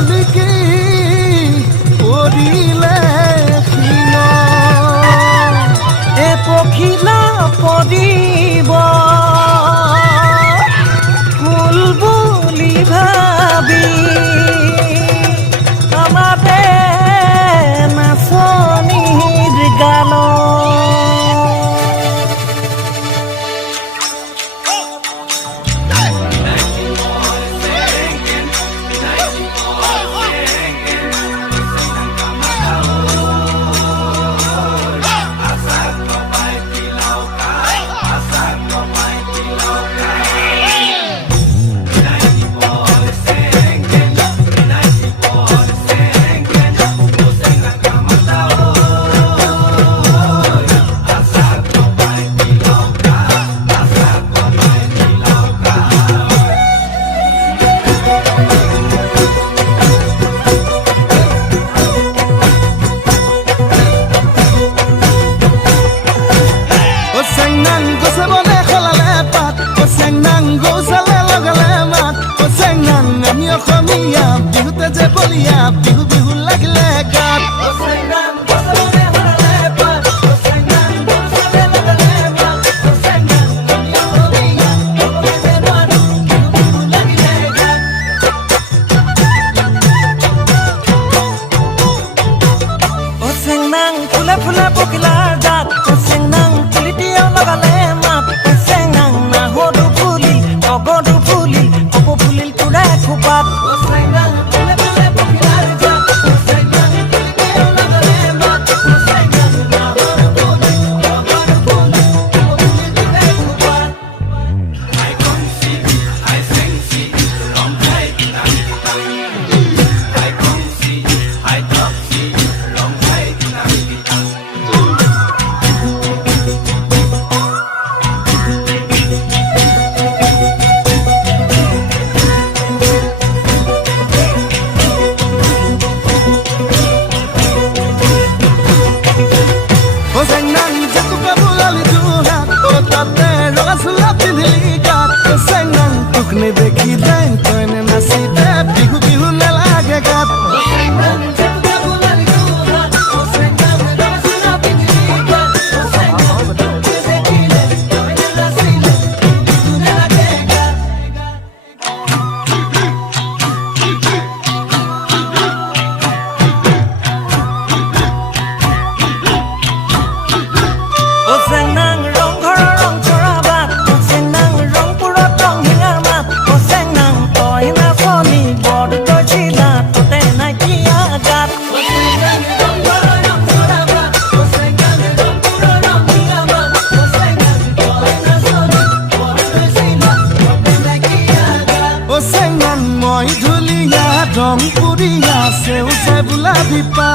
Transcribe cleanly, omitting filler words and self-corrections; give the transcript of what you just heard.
শালিকি পৰিলে শিঙ এ পখিলা পৰিব ফুল বুলি ভাবি আমাতে নাচনিৰ গানত বিহু বিহু লাগিলে গাত ফুলে ফুলে পখিলাৰ জাত চেংনাং পুলিটিও লগালে মাত চেংনাং নাহৰো ফুলিল টগৰো ফুলিল কপৌ ফুলিল তোৰে খোপাত দেখি দেন তইনে নাচিতে বিহু বিহু নেলাগে গাত মই ধুলিয়া ৰং পুৰিয়া সেউজে বোলা বিপা